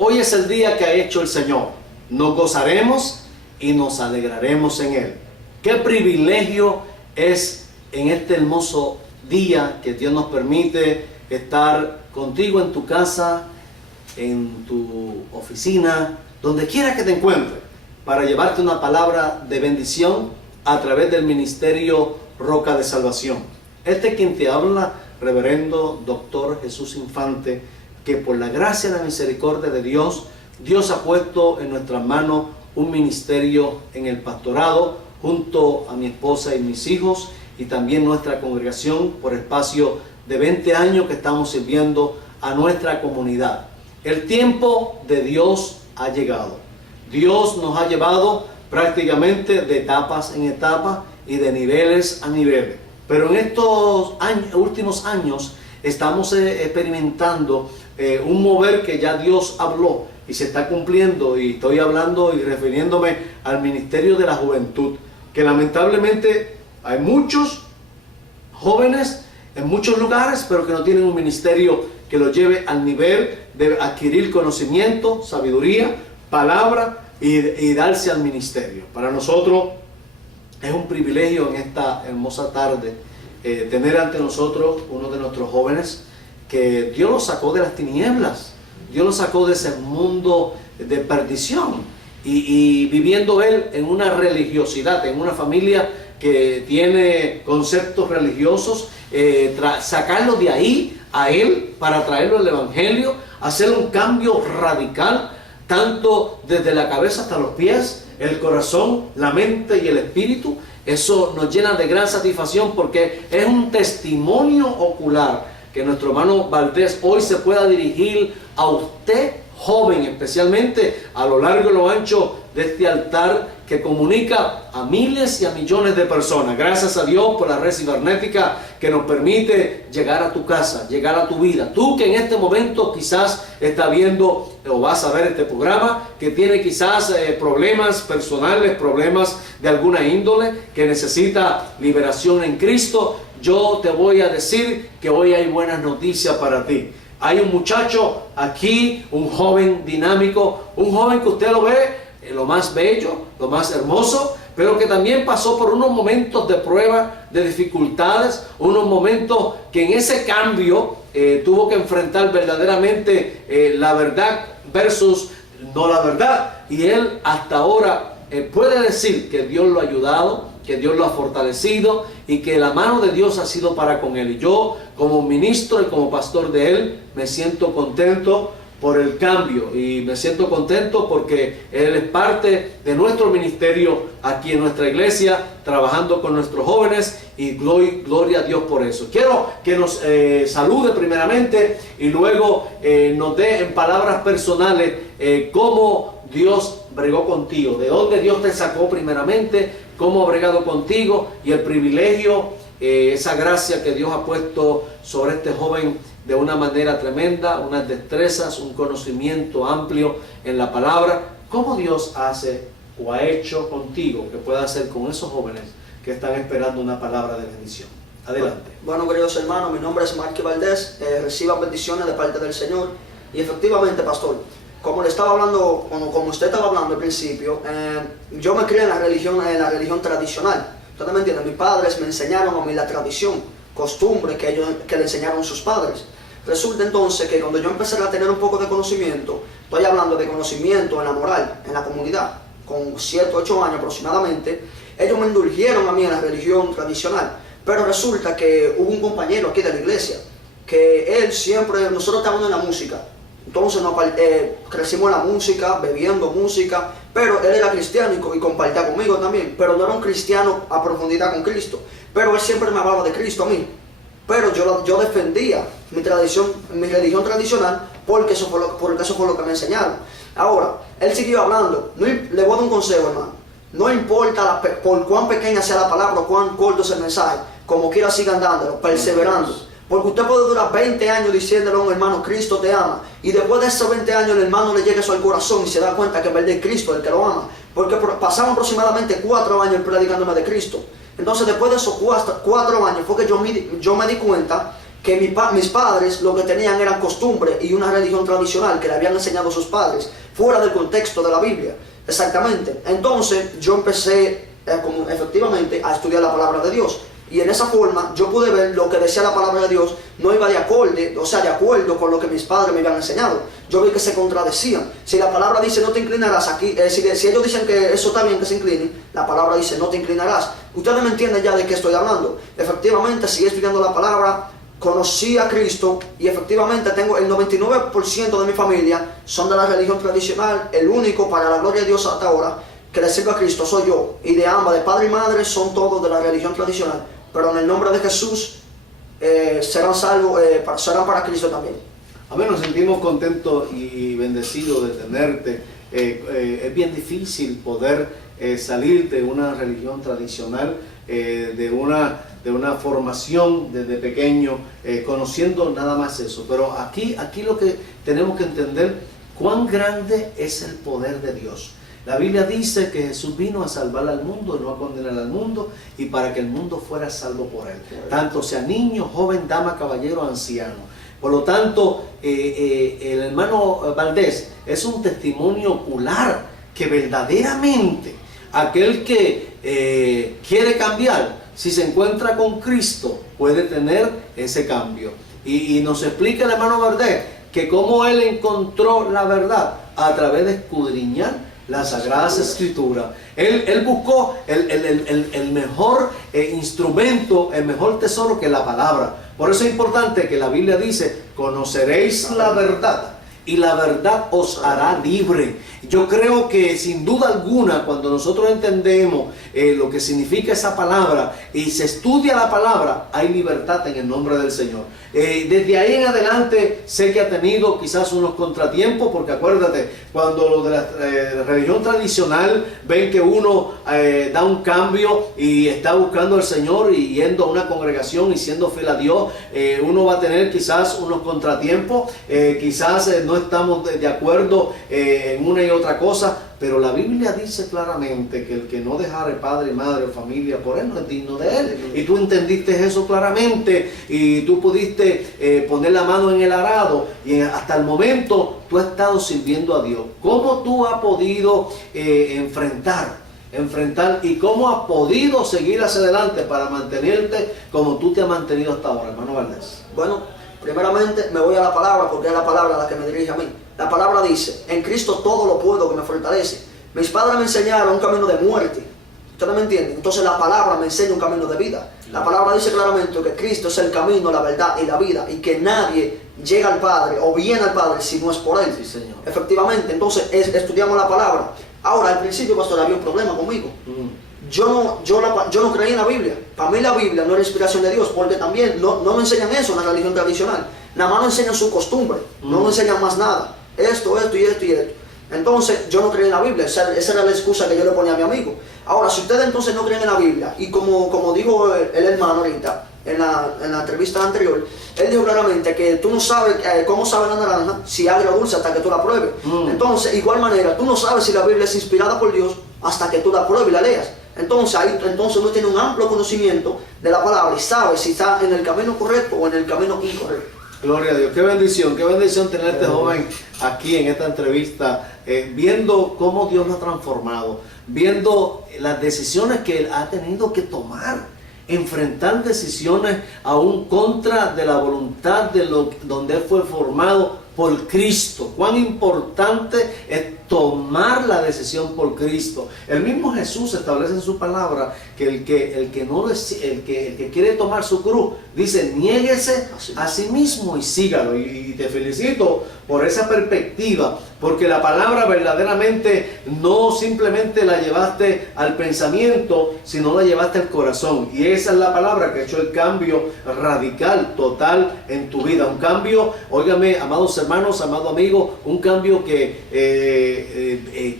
Hoy es el día que ha hecho el Señor. Nos gozaremos y nos alegraremos en Él. Qué privilegio es en este hermoso día que Dios nos permite estar contigo en tu casa, en tu oficina, donde quiera que te encuentres, para llevarte una palabra de bendición a través del ministerio Roca de Salvación. Quien te habla, reverendo Dr. Jesús Infante, que por la gracia y la misericordia de Dios, Dios ha puesto en nuestras manos un ministerio en el pastorado, junto a mi esposa y mis hijos, y también nuestra congregación por espacio de 20 años que estamos sirviendo a nuestra comunidad. El tiempo de Dios ha llegado. Dios nos ha llevado prácticamente de etapas en etapas y de niveles a niveles. Pero en estos últimos años estamos experimentando un mover que ya Dios habló y se está cumpliendo, y estoy hablando y refiriéndome al ministerio de la juventud, que lamentablemente hay muchos jóvenes en muchos lugares, pero que no tienen un ministerio que los lleve al nivel de adquirir conocimiento, sabiduría, palabra y darse al ministerio. Para nosotros es un privilegio en esta hermosa tarde tener ante nosotros uno de nuestros jóvenes que Dios lo sacó de las tinieblas, Dios lo sacó de ese mundo de perdición y viviendo él en una religiosidad, en una familia que tiene conceptos religiosos, sacarlo de ahí a él para traerlo al evangelio, hacer un cambio radical, tanto desde la cabeza hasta los pies, el corazón, la mente y el espíritu. Eso nos llena de gran satisfacción porque es un testimonio ocular que nuestro hermano Valdés hoy se pueda dirigir a usted, joven, especialmente a lo largo y lo ancho de este altar que comunica a miles y a millones de personas. Gracias a Dios por la red cibernética que nos permite llegar a tu casa, llegar a tu vida. Tú que en este momento quizás estás viendo o vas a ver este programa, que tiene quizás problemas personales, problemas de alguna índole, que necesita liberación en Cristo, yo te voy a decir que hoy hay buenas noticias para ti. Hay un muchacho aquí, un joven dinámico, un joven que usted lo ve lo más bello, lo más hermoso, pero que también pasó por unos momentos de prueba, de dificultades, unos momentos que en ese cambio tuvo que enfrentar verdaderamente la verdad versus no la verdad, y él hasta ahora puede decir que Dios lo ha ayudado, que Dios lo ha fortalecido y que la mano de Dios ha sido para con él. Y yo, como ministro y como pastor de él, me siento contento por el cambio, y me siento contento porque él es parte de nuestro ministerio aquí en nuestra iglesia, trabajando con nuestros jóvenes, y gloria a Dios por eso. Quiero que nos salude primeramente y luego nos dé en palabras personales cómo Dios bregó contigo, de dónde Dios te sacó primeramente, cómo ha bregado contigo, y el privilegio, esa gracia que Dios ha puesto sobre este joven de una manera tremenda, unas destrezas, un conocimiento amplio en la palabra. ¿Cómo Dios hace o ha hecho contigo que pueda hacer con esos jóvenes que están esperando una palabra de bendición? Adelante. Bueno, queridos hermanos, mi nombre es Marky Valdés. Reciban bendiciones de parte del Señor. Y efectivamente, pastor, como le estaba hablando, como usted estaba hablando al principio, yo me crié en la religión tradicional. Ustedes me entienden, mis padres me enseñaron a mí la tradición, costumbre que le enseñaron sus padres. Resulta entonces que cuando yo empecé a tener un poco de conocimiento, estoy hablando de conocimiento en la moral, en la comunidad, con 7 o 8 años aproximadamente, ellos me indulgieron a mí en la religión tradicional. Pero resulta que hubo un compañero aquí de la iglesia, que él siempre, nosotros estábamos en la música, entonces crecimos en la música, bebiendo música, pero él era cristiano y compartía conmigo también, pero no era un cristiano a profundidad con Cristo, pero él siempre me hablaba de Cristo a mí. Pero yo defendía mi religión tradicional porque eso fue lo que me enseñaron. Ahora, él siguió hablando. Le voy a dar un consejo, hermano. No importa por cuán pequeña sea la palabra o cuán corto sea el mensaje, como quiera sigan dándolo, perseverando. Porque usted puede durar 20 años diciéndole a un hermano, Cristo te ama, y después de esos 20 años el hermano le llega eso al corazón y se da cuenta que es verdad Cristo el que lo ama. Porque pasaron aproximadamente 4 años predicándome de Cristo. Entonces después de esos 4 años fue que yo me di cuenta que mis padres lo que tenían eran costumbre y una religión tradicional que le habían enseñado sus padres, fuera del contexto de la Biblia. Exactamente. Entonces yo empecé como efectivamente a estudiar la palabra de Dios. Y en esa forma yo pude ver lo que decía la palabra de Dios no iba de acuerdo con lo que mis padres me habían enseñado. Yo vi que se contradecían. Si la palabra dice no te inclinarás, aquí, si ellos dicen que eso está bien que se inclinen, la palabra dice no te inclinarás. Ustedes me entienden ya de qué estoy hablando. Efectivamente, sigue estudiando la palabra, conocí a Cristo y efectivamente tengo el 99% de mi familia son de la religión tradicional. El único, para la gloria de Dios hasta ahora, que le sirve a Cristo soy yo. Y de ambas, de padre y madre, son todos de la religión tradicional. Pero en el nombre de Jesús serán salvos, serán para Cristo también. Amén, nos sentimos contentos y bendecidos de tenerte. Es bien difícil poder salir de una religión tradicional, de una formación desde pequeño, conociendo nada más eso. Pero aquí lo que tenemos que entender, cuán grande es el poder de Dios. La Biblia dice que Jesús vino a salvar al mundo y no a condenar al mundo, y para que el mundo fuera salvo por él. Tanto sea niño, joven, dama, caballero, anciano. Por lo tanto, el hermano Valdés es un testimonio ocular que verdaderamente aquel que quiere cambiar, si se encuentra con Cristo, puede tener ese cambio. Y nos explica el hermano Valdés que cómo él encontró la verdad a través de escudriñar las Sagradas Escrituras. Él buscó el mejor instrumento, el mejor tesoro, que es la palabra. Por eso es importante que la Biblia dice, conoceréis la verdad y la verdad os hará libre. Yo creo que sin duda alguna, cuando nosotros entendemos lo que significa esa palabra y se estudia la palabra, hay libertad en el nombre del Señor. Desde ahí en adelante sé que ha tenido quizás unos contratiempos, porque acuérdate, cuando los de la religión tradicional ven que uno da un cambio y está buscando al Señor y yendo a una congregación y siendo fiel a Dios, uno va a tener quizás unos contratiempos, quizás no estamos de acuerdo en una y otra cosa, pero la Biblia dice claramente que el que no dejare padre, madre o familia por él no es digno de él. Y tú entendiste eso claramente y tú pudiste poner la mano en el arado y hasta el momento tú has estado sirviendo a Dios. ¿Cómo tú has podido enfrentar y cómo has podido seguir hacia adelante para mantenerte como tú te has mantenido hasta ahora, hermano Valdés? Bueno, primeramente me voy a la palabra, porque es la palabra la que me dirige a mí. La palabra dice, en Cristo todo lo puedo que me fortalece. Mis padres me enseñaron un camino de muerte. ¿Ustedes me entienden? Entonces la palabra me enseña un camino de vida. La palabra dice claramente que Cristo es el camino, la verdad y la vida, y que nadie llega al Padre o viene al Padre si no es por Él. Sí, Señor. Efectivamente, entonces estudiamos la palabra. Ahora, al principio, pastor, había un problema conmigo. Yo no creía en la Biblia. Para mí la Biblia no era inspiración de Dios, porque también no me enseñan eso en la religión tradicional. Nada más nos enseñan su costumbre, no nos enseñan más nada. Esto y esto. Entonces yo no creía en la Biblia, esa era la excusa que yo le ponía a mi amigo. Ahora, si ustedes entonces no creen en la Biblia, y como dijo el hermano ahorita, en la entrevista anterior, él dijo claramente que tú no sabes cómo sabe la naranja, si agria o dulce, hasta que tú la pruebes. Entonces, igual manera, tú no sabes si la Biblia es inspirada por Dios hasta que tú la pruebes y la leas. Entonces uno tiene un amplio conocimiento de la palabra y sabe si está en el camino correcto o en el camino incorrecto. Gloria a Dios, qué bendición tenerte joven aquí en esta entrevista, viendo cómo Dios lo ha transformado, viendo las decisiones que él ha tenido que tomar, enfrentar decisiones aún contra de la voluntad de donde él fue formado por Cristo. Cuán importante es tomar la decisión por Cristo. El mismo Jesús establece en su palabra que el que quiere tomar su cruz, dice, niéguese a sí mismo y sígalo. Y te felicito por esa perspectiva, porque la palabra verdaderamente no simplemente la llevaste al pensamiento, sino la llevaste al corazón. Y esa es la palabra que ha hecho el cambio radical, total en tu vida. Un cambio, óigame, amados hermanos, amado amigo, un cambio que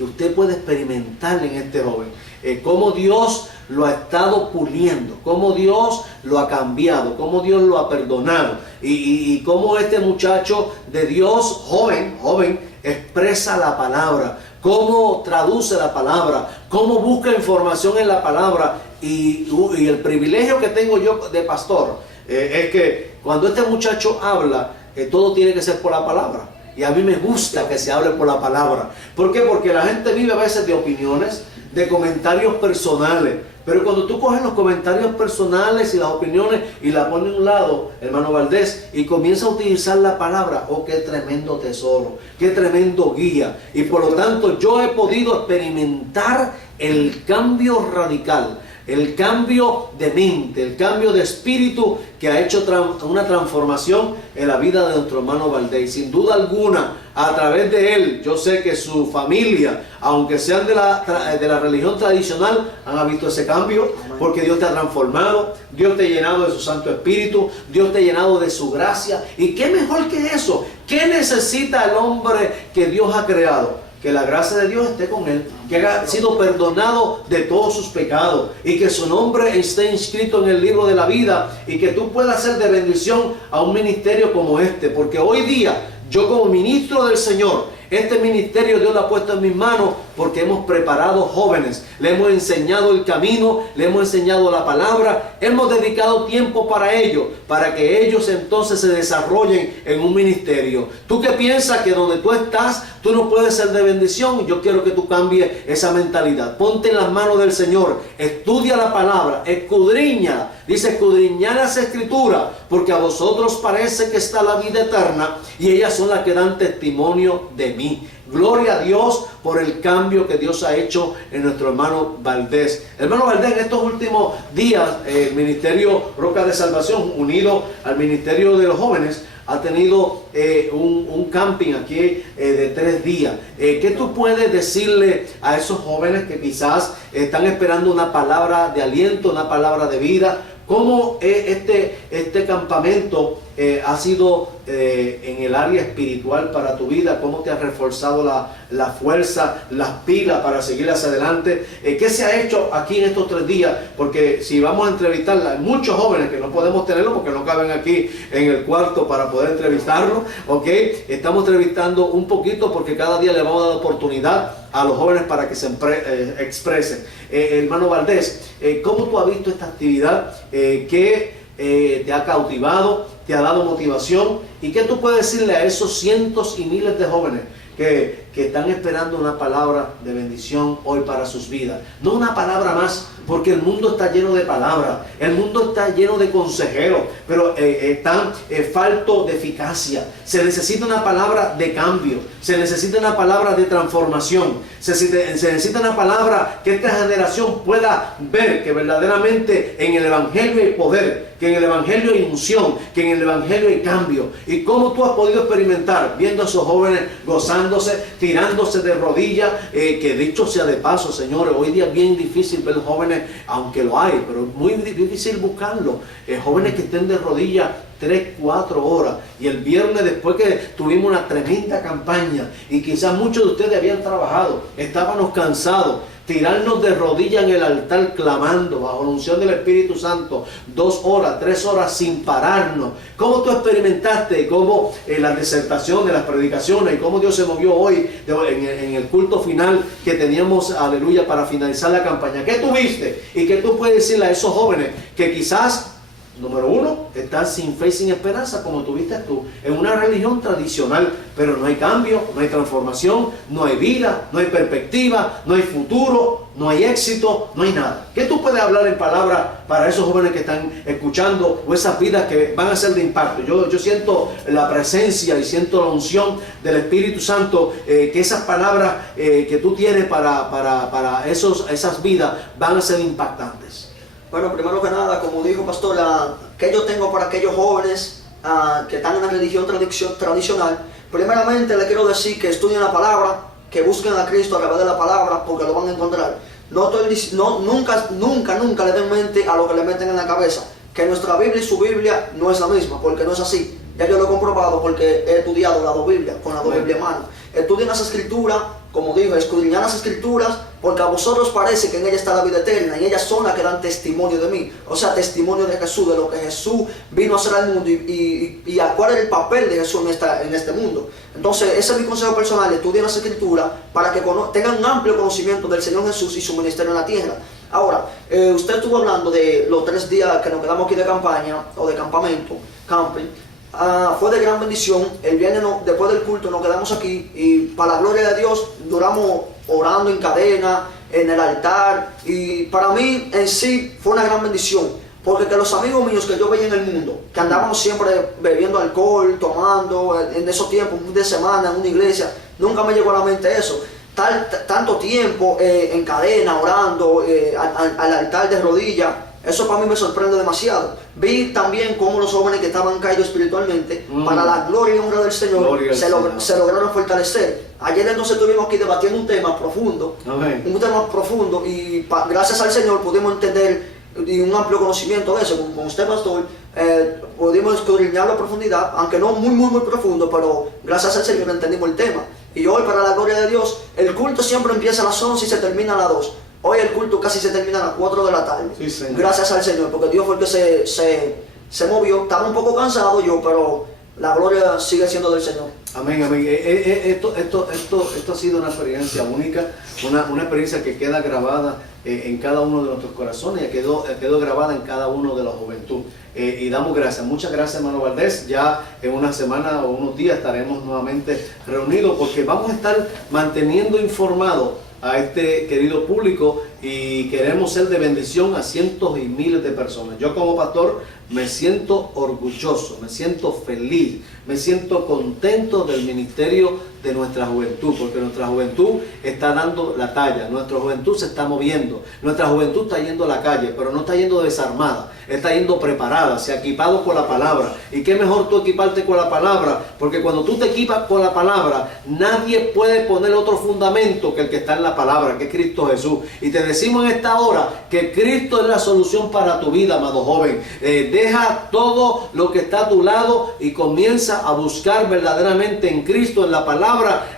usted puede experimentar en este joven. Cómo Dios lo ha estado puliendo, cómo Dios lo ha cambiado, cómo Dios lo ha perdonado y cómo este muchacho de Dios, joven, expresa la palabra, cómo traduce la palabra, cómo busca información en la palabra y el privilegio que tengo yo de pastor es que cuando este muchacho habla, todo tiene que ser por la palabra. Y a mí me gusta que se hable por la palabra. ¿Por qué? Porque la gente vive a veces de opiniones, de comentarios personales. Pero cuando tú coges los comentarios personales y las opiniones y la pones a un lado, hermano Valdés, y comienzas a utilizar la palabra, oh, qué tremendo tesoro, qué tremendo guía. Y por lo tanto yo he podido experimentar el cambio radical, el cambio de mente, el cambio de espíritu que ha hecho una transformación en la vida de nuestro hermano Valdés. Sin duda alguna, a través de él, yo sé que su familia, aunque sean de la religión tradicional, han visto ese cambio, porque Dios te ha transformado, Dios te ha llenado de su Santo Espíritu, Dios te ha llenado de su gracia. ¿Y qué mejor que eso? ¿Qué necesita el hombre que Dios ha creado? Que la gracia de Dios esté con él, que haya sido perdonado de todos sus pecados y que su nombre esté inscrito en el libro de la vida y que tú puedas ser de bendición a un ministerio como este, porque hoy día yo como ministro del Señor, este ministerio Dios lo ha puesto en mis manos porque hemos preparado jóvenes, le hemos enseñado el camino, le hemos enseñado la palabra, hemos dedicado tiempo para ello, para que ellos entonces se desarrollen en un ministerio. ¿Tú qué piensas que donde tú estás, tú no puedes ser de bendición? Yo quiero que tú cambies esa mentalidad. Ponte en las manos del Señor, estudia la palabra, escudriña. Dice, escudriñad las escrituras, porque a vosotros parece que está la vida eterna y ellas son las que dan testimonio de mí. Gloria a Dios por el cambio que Dios ha hecho en nuestro hermano Valdés. Hermano Valdés, en estos últimos días, el Ministerio Roca de Salvación, unido al Ministerio de los Jóvenes, ha tenido un camping aquí de 3 días. ¿Qué tú puedes decirle a esos jóvenes que quizás están esperando una palabra de aliento, una palabra de vida? ¿Cómo este campamento ha sido en el área espiritual para tu vida? ¿Cómo te ha reforzado la fuerza, las pilas para seguir hacia adelante? ¿Qué se ha hecho aquí en estos 3 días? Porque si vamos a entrevistar a muchos jóvenes que no podemos tenerlos porque no caben aquí en el cuarto para poder entrevistarlos, ¿ok? Estamos entrevistando un poquito porque cada día le vamos a dar oportunidad a los jóvenes para que se expresen. Hermano Valdés, ¿cómo tú has visto esta actividad que te ha cautivado, te ha dado motivación? ¿Y qué tú puedes decirle a esos cientos y miles de jóvenes que están esperando una palabra de bendición hoy para sus vidas? No una palabra más, porque el mundo está lleno de palabras, el mundo está lleno de consejeros, pero están falto de eficacia. Se necesita una palabra de cambio, se necesita una palabra de transformación, se necesita una palabra que esta generación pueda ver que verdaderamente en el Evangelio hay poder, que en el Evangelio hay unción, que en el Evangelio hay cambio. ¿Y cómo tú has podido experimentar viendo a esos jóvenes gozándose, tirándose de rodillas? Que dicho sea de paso, señores, hoy día es bien difícil ver jóvenes, aunque lo hay, pero es muy difícil buscarlo. Jóvenes que estén de rodillas 3, 4 horas. Y el viernes, después que tuvimos una tremenda campaña y quizás muchos de ustedes habían trabajado, estábamos cansados, tirarnos de rodillas en el altar clamando bajo la unción del Espíritu Santo 2 horas, 3 horas sin pararnos. ¿Cómo tú experimentaste? ¿Cómo las disertaciones, las predicaciones, y cómo Dios se movió hoy en el culto final que teníamos, aleluya, para finalizar la campaña? ¿Qué tuviste? ¿Y qué tú puedes decirle a esos jóvenes que quizás, número 1, están sin fe y sin esperanza, como tuviste tú, en una religión tradicional, pero no hay cambio, no hay transformación, no hay vida, no hay perspectiva, no hay futuro, no hay éxito, no hay nada? ¿Qué tú puedes hablar en palabras para esos jóvenes que están escuchando, o esas vidas que van a ser de impacto? Yo siento la presencia y siento la unción del Espíritu Santo, que esas palabras que tú tienes para esas vidas van a ser impactantes. Bueno, primero que nada, como dijo Pastor, que yo tengo para aquellos jóvenes que están en la religión tradicional, primeramente les quiero decir que estudien la palabra, que busquen a Cristo a través de la palabra, porque lo van a encontrar. Nunca le den mente a lo que le meten en la cabeza, que nuestra Biblia y su Biblia no es la misma, porque no es así. Ya yo lo he comprobado porque he estudiado las 2 Biblias, con las 2 Biblias en mano. Estudien las Escrituras, como dijo, escudriñad las Escrituras, porque a vosotros parece que en ella está la vida eterna, y ellas son las que dan testimonio de mí, o sea, testimonio de Jesús, de lo que Jesús vino a hacer al mundo y a cuál es el papel de Jesús en este mundo. Entonces, ese es mi consejo personal: estudien las Escrituras para que tengan un amplio conocimiento del Señor Jesús y su ministerio en la tierra. Ahora, usted estuvo hablando de los 3 días que nos quedamos aquí de campaña o de campamento, camping. Fue de gran bendición. El viernes después del culto nos quedamos aquí y para la gloria de Dios duramos orando en cadena, en el altar, y para mí en sí fue una gran bendición, porque que los amigos míos que yo veía en el mundo, que andábamos siempre bebiendo alcohol, tomando en esos tiempos, un fin de semana en una iglesia, nunca me llegó a la mente eso. Tanto tiempo en cadena, orando, al altar de rodillas, eso para mí me sorprende demasiado. Vi también cómo los jóvenes que estaban caídos espiritualmente, para la gloria y honra del Señor, se lograron fortalecer. Ayer entonces estuvimos aquí debatiendo un tema profundo, y gracias al Señor pudimos entender y un amplio conocimiento de eso. Con usted, pastor, pudimos escudriñarlo a profundidad, aunque no muy profundo, pero gracias al Señor entendimos el tema. Y hoy, para la gloria de Dios, el culto siempre empieza a las 11 y se termina a las 2. Hoy el culto casi se termina a las 4 de la tarde. Sí, gracias al Señor, porque Dios fue el que se movió. Estaba un poco cansado yo, pero la gloria sigue siendo del Señor. Amén, amén. Esto ha sido una experiencia única, una experiencia que queda grabada en cada uno de nuestros corazones, y quedó grabada en cada uno de la juventud. Y damos gracias, muchas gracias, hermano Valdés. Ya en una semana o unos días estaremos nuevamente reunidos, porque vamos a estar manteniendo informado a este querido público, y queremos ser de bendición a cientos y miles de personas. Yo como pastor me siento orgulloso, me siento feliz, me siento contento del ministerio de nuestra juventud, porque nuestra juventud está dando la talla, nuestra juventud se está moviendo, nuestra juventud está yendo a la calle, pero no está yendo desarmada, está yendo preparada, se ha equipado con la palabra. Y qué mejor tú equiparte con la palabra, porque cuando tú te equipas con la palabra, nadie puede poner otro fundamento que el que está en la palabra, que es Cristo Jesús. Y te decimos en esta hora que Cristo es la solución para tu vida, amado joven. Deja todo lo que está a tu lado y comienza a buscar verdaderamente en Cristo, en la palabra,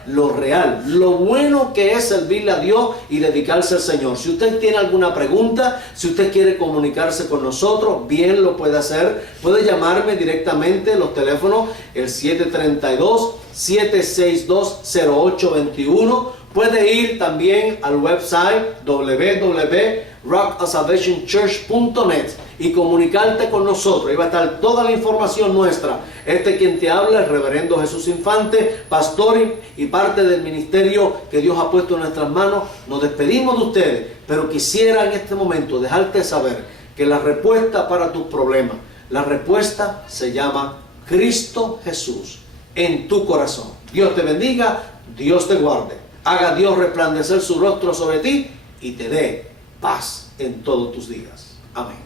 lo real, lo bueno que es servirle a Dios y dedicarse al Señor. Si usted tiene alguna pregunta, si usted quiere comunicarse con nosotros, bien lo puede hacer. Puede llamarme directamente, los teléfonos, el 732-762-0821. Puede ir también al website www.rockasalvationchurch.net y comunicarte con nosotros. Ahí va a estar toda la información nuestra. Quien te habla, el reverendo Jesús Infante, pastor y parte del ministerio que Dios ha puesto en nuestras manos. Nos despedimos de ustedes, pero quisiera en este momento dejarte saber que la respuesta para tus problemas, la respuesta se llama Cristo Jesús en tu corazón. Dios te bendiga, Dios te guarde. Haga Dios resplandecer su rostro sobre ti y te dé paz en todos tus días. Amén.